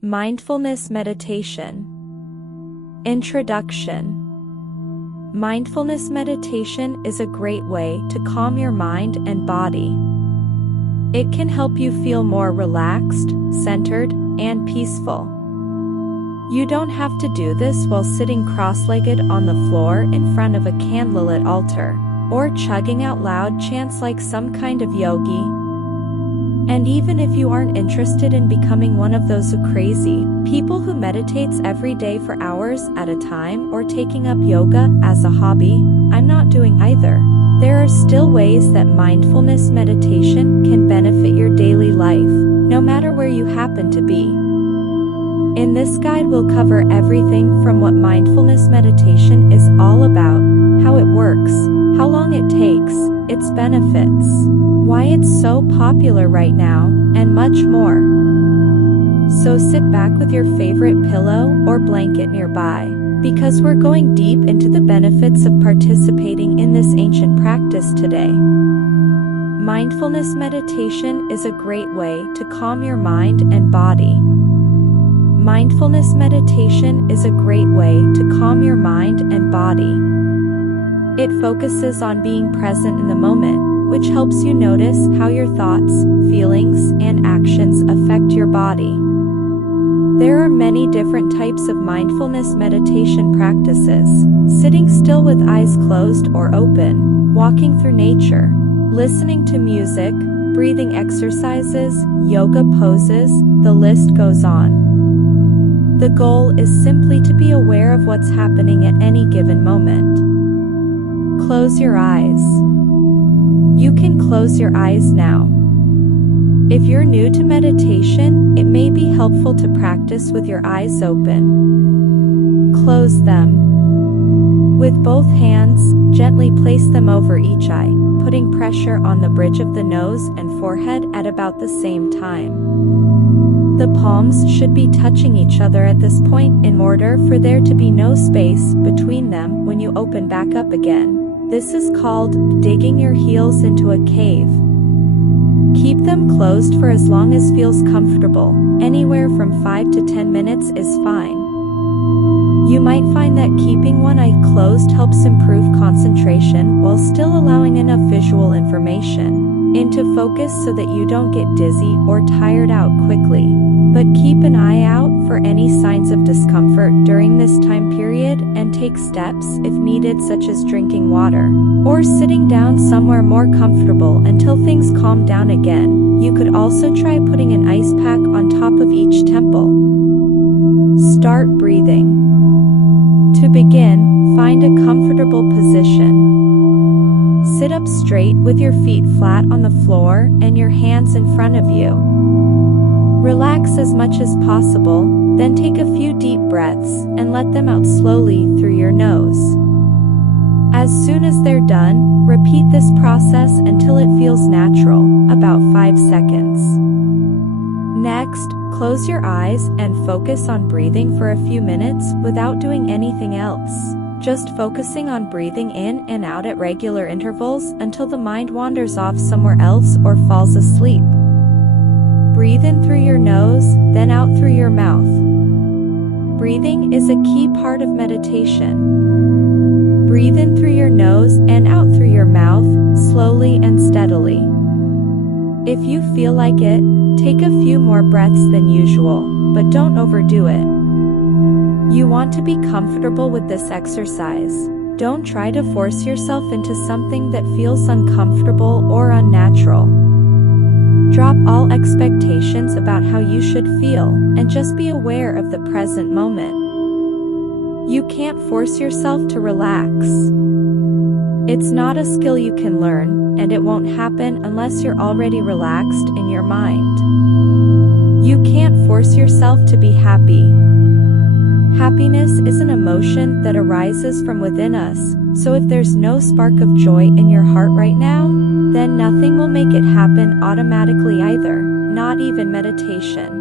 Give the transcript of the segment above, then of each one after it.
Mindfulness meditation. Introduction. Mindfulness meditation is a great way to calm your mind and body. It can help you feel more relaxed, centered, and peaceful. You don't have to do this while sitting cross-legged on the floor in front of a candlelit altar, or chugging out loud chants like some kind of yogi. And even if you aren't interested in becoming one of those crazy people who meditates every day for hours at a time or taking up yoga as a hobby, I'm not doing either. There are still ways that mindfulness meditation can benefit your daily life, no matter where you happen to be. In this guide we'll cover everything from what mindfulness meditation is all about, how it works, how long it takes, its benefits, why it's so popular right now, and much more. So sit back with your favorite pillow or blanket nearby, because we're going deep into the benefits of participating in this ancient practice today. Mindfulness meditation is a great way to calm your mind and body. Mindfulness meditation is a great way to calm your mind and body. It focuses on being present in the moment, which helps you notice how your thoughts, feelings, and actions affect your body. There are many different types of mindfulness meditation practices: sitting still with eyes closed or open, walking through nature, listening to music, breathing exercises, yoga poses, the list goes on. The goal is simply to be aware of what's happening at any given moment. Close your eyes. You can close your eyes now. If you're new to meditation, it may be helpful to practice with your eyes open. Close them. With both hands, gently place them over each eye, putting pressure on the bridge of the nose and forehead at about the same time. The palms should be touching each other at this point in order for there to be no space between them when you open back up again. This is called digging your heels into a cave. Keep them closed for as long as feels comfortable. Anywhere from 5 to 10 minutes is fine. You might find that keeping one eye closed helps improve concentration while still allowing enough visual information into focus so that you don't get dizzy or tired out quickly. But keep an eye out for any signs of discomfort during this time period and take steps if needed, such as drinking water or sitting down somewhere more comfortable until things calm down again. You could also try putting an ice pack on top of each temple. Start breathing. To begin, find a comfortable position. Sit up straight with your feet flat on the floor and your hands in front of you. Relax as much as possible, then take a few deep breaths and let them out slowly through your nose. As soon as they're done, repeat this process until it feels natural, about 5 seconds. Next, close your eyes and focus on breathing for a few minutes without doing anything else. Just focusing on breathing in and out at regular intervals until the mind wanders off somewhere else or falls asleep. Breathe in through your nose, then out through your mouth. Breathing is a key part of meditation. Breathe in through your nose and out through your mouth, slowly and steadily. If you feel like it, take a few more breaths than usual, but don't overdo it. You want to be comfortable with this exercise. Don't try to force yourself into something that feels uncomfortable or unnatural. Drop all expectations about how you should feel, and just be aware of the present moment. You can't force yourself to relax. It's not a skill you can learn, and it won't happen unless you're already relaxed in your mind. You can't force yourself to be happy. Happiness is an emotion that arises from within us, so if there's no spark of joy in your heart right now, then nothing will make it happen automatically either, not even meditation.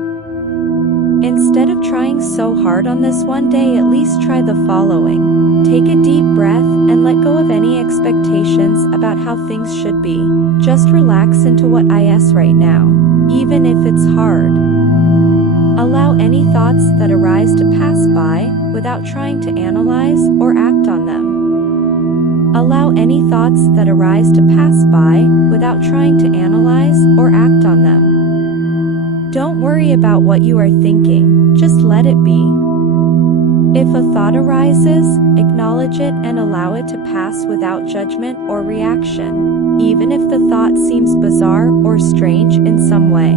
Instead of trying so hard on this one day, at least try the following. Take a deep breath and let go of any expectations about how things should be. Just relax into what is right now, even if it's hard. Allow any thoughts that arise to pass by, without trying to analyze or act on them. Allow any thoughts that arise to pass by, without trying to analyze or act on them. Don't worry about what you are thinking, just let it be. If a thought arises, acknowledge it and allow it to pass without judgment or reaction, even if the thought seems bizarre or strange in some way.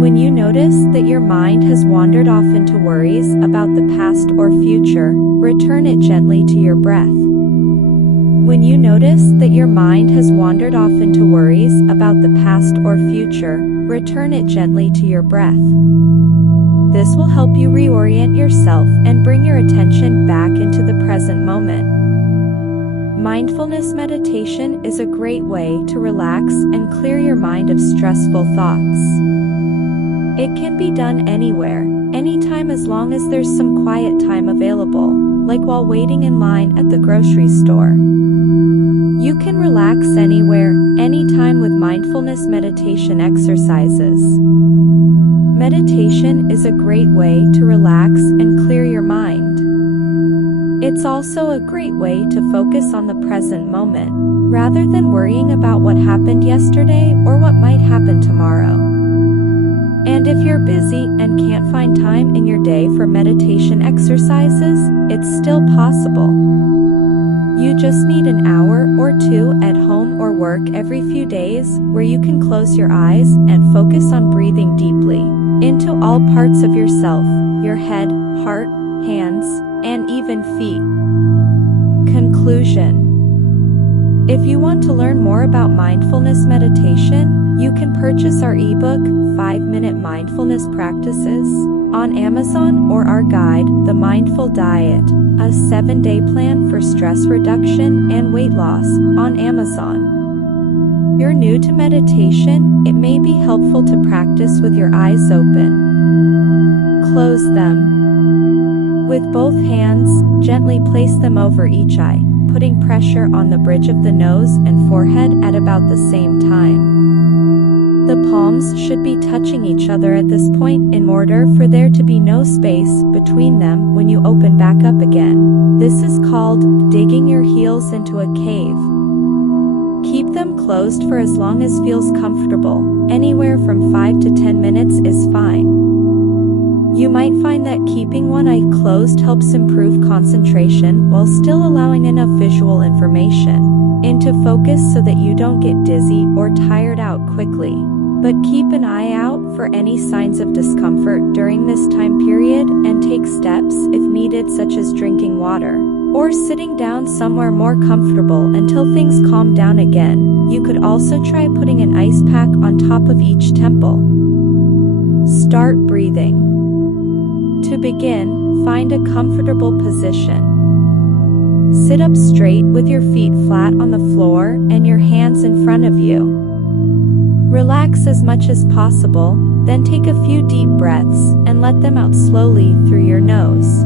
When you notice that your mind has wandered off into worries about the past or future, return it gently to your breath. When you notice that your mind has wandered off into worries about the past or future, return it gently to your breath. This will help you reorient yourself and bring your attention back into the present moment. Mindfulness meditation is a great way to relax and clear your mind of stressful thoughts. It can be done anywhere, anytime, as long as there's some quiet time available, like while waiting in line at the grocery store. You can relax anywhere, anytime with mindfulness meditation exercises. Meditation is a great way to relax and clear your mind. It's also a great way to focus on the present moment, rather than worrying about what happened yesterday or what might happen tomorrow. And if you're busy and can't find time in your day for meditation exercises, it's still possible. You just need an hour or two at home or work every few days where you can close your eyes and focus on breathing deeply into all parts of yourself, your head, heart, hands, and even feet. Conclusion. If you want to learn more about mindfulness meditation, you can purchase our ebook, 5-Minute Mindfulness Practices, on Amazon, or our guide, The Mindful Diet, a 7-day plan for stress reduction and weight loss, on Amazon. You're new to meditation, it may be helpful to practice with your eyes open. Close them. With both hands, gently place them over each eye, putting pressure on the bridge of the nose and forehead at about the same time. The palms should be touching each other at this point in order for there to be no space between them when you open back up again. This is called digging your heels into a cave. Keep them closed for as long as feels comfortable. Anywhere from 5 to 10 minutes is fine. You might find that keeping one eye closed helps improve concentration while still allowing enough visual information into focus so that you don't get dizzy or tired out quickly. But keep an eye out for any signs of discomfort during this time period and take steps if needed, such as drinking water or sitting down somewhere more comfortable until things calm down again. You could also try putting an ice pack on top of each temple. Start breathing. To begin, find a comfortable position. Sit up straight with your feet flat on the floor and your hands in front of you. Relax as much as possible, then take a few deep breaths and let them out slowly through your nose.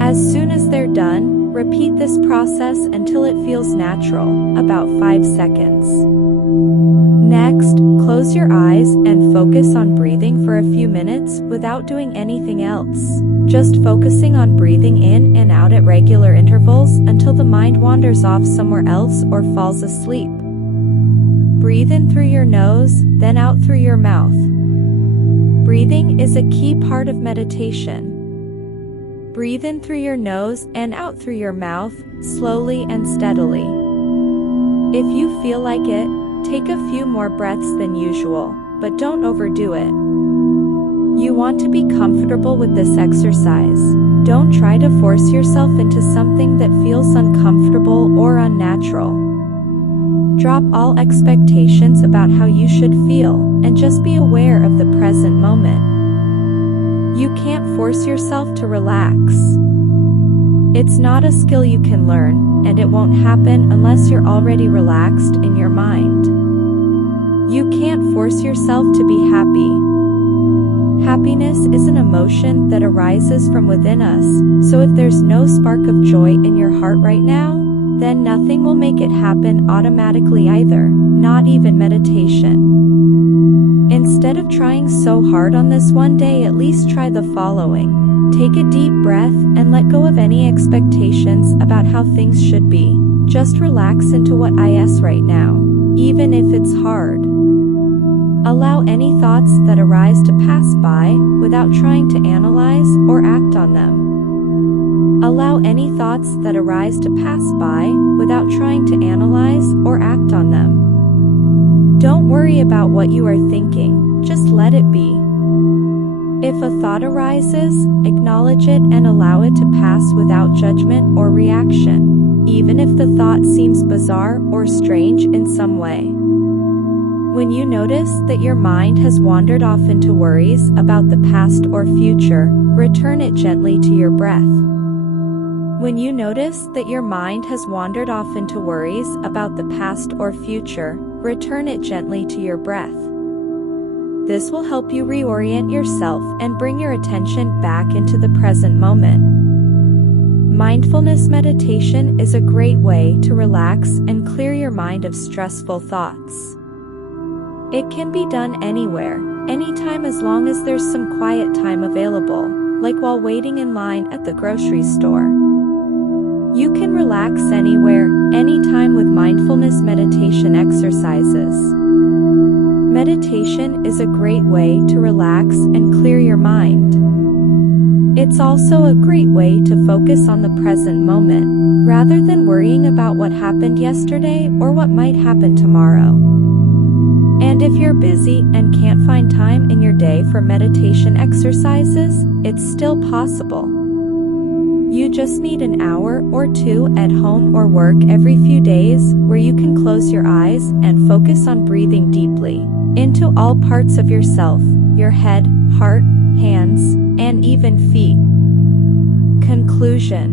As soon as they're done, repeat this process until it feels natural, about 5 seconds. Next, close your eyes and focus on breathing for a few minutes without doing anything else. Just focusing on breathing in and out at regular intervals until the mind wanders off somewhere else or falls asleep. Breathe in through your nose, then out through your mouth. Breathing is a key part of meditation. Breathe in through your nose and out through your mouth, slowly and steadily. If you feel like it, take a few more breaths than usual, but don't overdo it. You want to be comfortable with this exercise. Don't try to force yourself into something that feels uncomfortable or unnatural. Drop all expectations about how you should feel, and just be aware of the present moment. You can't force yourself to relax. It's not a skill you can learn, and it won't happen unless you're already relaxed in your mind. You can't force yourself to be happy. Happiness is an emotion that arises from within us, so if there's no spark of joy in your heart right now, then nothing will make it happen automatically either, not even meditation. Instead of trying so hard on this one day, at least try the following. Take a deep breath and let go of any expectations about how things should be. Just relax into what is right now, even if it's hard. Allow any thoughts that arise to pass by without trying to analyze or act on them. Allow any thoughts that arise to pass by without trying to analyze or act on them. Don't worry about what you are thinking, just let it be. If a thought arises, acknowledge it and allow it to pass without judgment or reaction, even if the thought seems bizarre or strange in some way. When you notice that your mind has wandered off into worries about the past or future, return it gently to your breath. When you notice that your mind has wandered off into worries about the past or future, return it gently to your breath. This will help you reorient yourself and bring your attention back into the present moment. Mindfulness meditation is a great way to relax and clear your mind of stressful thoughts. It can be done anywhere, anytime, as long as there's some quiet time available, like while waiting in line at the grocery store. You can relax anywhere, anytime with mindfulness meditation exercises. Meditation is a great way to relax and clear your mind. It's also a great way to focus on the present moment, rather than worrying about what happened yesterday or what might happen tomorrow. And if you're busy and can't find time in your day for meditation exercises, it's still possible. You just need an hour or two at home or work every few days where you can close your eyes and focus on breathing deeply into all parts of yourself, your head, heart, hands, and even feet. Conclusion.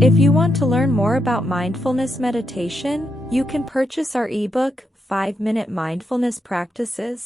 If you want to learn more about mindfulness meditation, you can purchase our ebook, 5-Minute Mindfulness Practices.